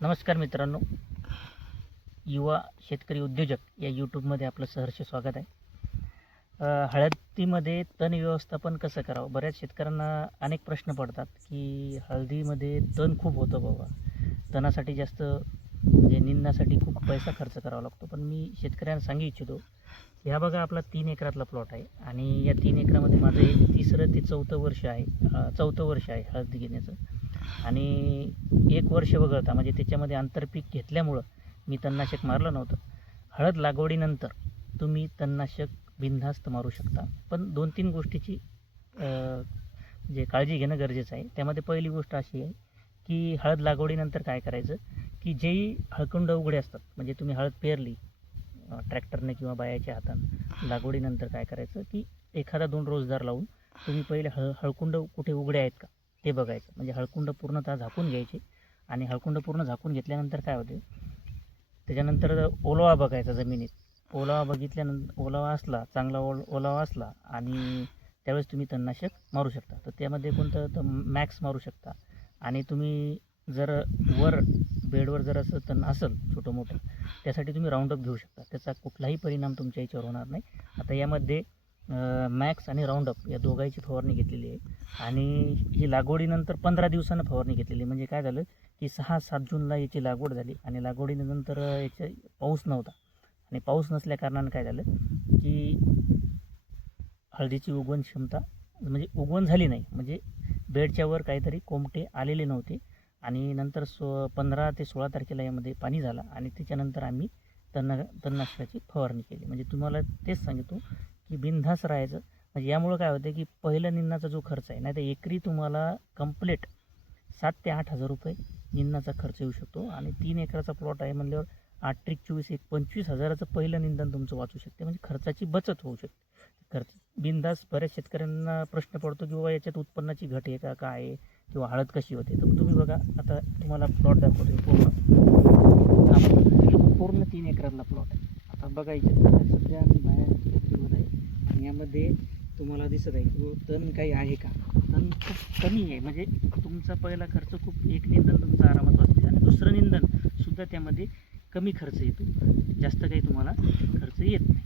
नमस्कार मित्रांनो. युवा शेतकरी उद्योजक या यूट्यूबमध्ये आपलं सहर्ष स्वागत आहे. हळदीमध्ये तण व्यवस्थापन कसं करावं? बऱ्याच शेतकऱ्यांना अनेक प्रश्न पडतात की हळदीमध्ये तण खूप होतं बाबा. तणासाठी जास्त म्हणजे निंदण्यासाठी खूप पैसा खर्च करावा लागतो. पण मी शेतकऱ्यांना सांगू इच्छितो ह्या बघा आपला तीन एकरातला प्लॉट आहे आणि या तीन एकरामध्ये माझं एक तिसरं ते चौथं वर्ष आहे चौथं वर्ष आहे हळदी घेण्याचं आणि एक वर्ष वगळता म्हणजे त्याच्यामध्ये आंतरपीक घेतल्यामुळं मी तणनाशक मारलं नव्हतं. हळद लागवडीनंतर तुम्ही तणनाशक बिनधास्त मारू शकता. पण दोन तीन गोष्टीची जे म्हणजे काळजी घेणं गरजेचं आहे. त्यामध्ये पहिली गोष्ट अशी आहे की हळद लागवडीनंतर काय करायचं की जेही हळकुंड उघडे असतात म्हणजे तुम्ही हळद पेरली ट्रॅक्टरने किंवा बायाच्या हातानं लागवडीनंतर काय करायचं की एखादा दोन रोजदार लावून तुम्ही पहिले हळ हळकुंड कुठे उघडे आहेत का? हे बघायचं. म्हणजे हळकुंड पूर्णतः झाकून घ्यायचे. आणि हळकुंड पूर्ण झाकून घेतल्यानंतर काय होते? त्याच्यानंतर ओलावा बघायचा जमिनीत. ओलावा बघितल्यानंतर ओलावा असला चांगला ओल ओलावा असला आणि त्यावेळेस तुम्ही तणनाशक मारू शकता. तर त्यामध्ये कोणतं? तर मॅक्स मारू शकता. आणि तुम्ही जर वर बेडवर जर असं तण असेल छोटं मोठं त्यासाठी तुम्ही राऊंडअप घेऊ शकता. त्याचा कुठलाही परिणाम तुमच्या याच्यावर होणार नाही. आता यामध्ये मॅक्स आणि राऊंडअप या दोघांची फवारणी घेतलेली आहे. आणि ही लागवडीनंतर पंधरा दिवसानं फवारणी घेतलेली आहे. म्हणजे काय झालं की सहा सात जूनला याची लागवड झाली आणि लागवडीनंतर याच्या पाऊस नव्हता. आणि पाऊस नसल्या कारणानं काय झालं की हळदीची उगवण क्षमता म्हणजे उगवण झाली नाही. म्हणजे बेडच्या वर काहीतरी कोमटे आलेले नव्हते. आणि नंतर सो पंधरा ते सोळा तारखेला यामध्ये पाणी झालं आणि त्याच्यानंतर आम्ही तणना तणनाशकाची फवारणी केली. म्हणजे तुम्हाला तेच सांगतो की बिनधास राहायचं. म्हणजे यामुळं काय होतं की पहिलं निंदनाचा जो खर्च आहे नाही तर एकरी तुम्हाला कंप्लीट सात ते आठ हजार रुपये निंदनाचा खर्च येऊ शकतो. आणि तीन एकराचा प्लॉट आहे म्हणल्यावर आठ ट्रिक चोवीस एक पंचवीस हजाराचं पहिलं निंदन तुमचं वाचू शकते. म्हणजे खर्चाची बचत होऊ शकते. खर्च बिनधास बऱ्याच शेतकऱ्यांना प्रश्न पडतो की बाबा याच्यात उत्पन्नाची घट आहे का काय आहे? किंवा हळद कशी होते? तर तुम्ही बघा आता तुम्हाला प्लॉट दाखवतो पूर्ण. पूर्ण तीन एकरातला प्लॉट आहे. आता बघा सध्या मी बाहेर आहे आणि यामध्ये तुम्हाला दिसत आहे. की तण काही आहे का? तण खूप कमी आहे. म्हणजे तुमचा पहिला खर्च खूप एक निंदन तुमचा आरामात वाटते आणि दुसरं निंदन सुद्धा त्यामध्ये कमी खर्च येतो. जास्त काही तुम्हाला खर्च येत नाही.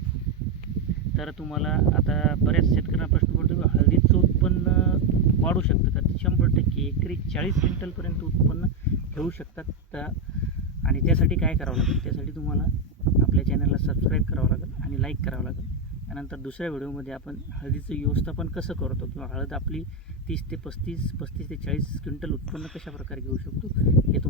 तर तुम्हाला आता बऱ्याच शेतकऱ्यांना प्रश्न पडतो की हळदीचं उत्पन्न वाढू शकतं का? शंभर टक्के एकरी चाळीस क्विंटलपर्यंत उत्पन्न घेऊ शकतात आणि त्यासाठी काय करावं लागेल त्यासाठी तुम्हाला आपल्या चॅनलला सबस्क्राईब करावं लागेल आणि लाईक करावं लागेल त्यानंतर दुसऱ्या व्हिडिओमध्ये आपण हळदीचं व्यवस्थापन कसं करतो किंवा हळद आपली तीस ते पस्तीस पस्तीस ते चाळीस क्विंटल उत्पन्न कशा प्रकारे घेऊ शकतो हे तुम्हाला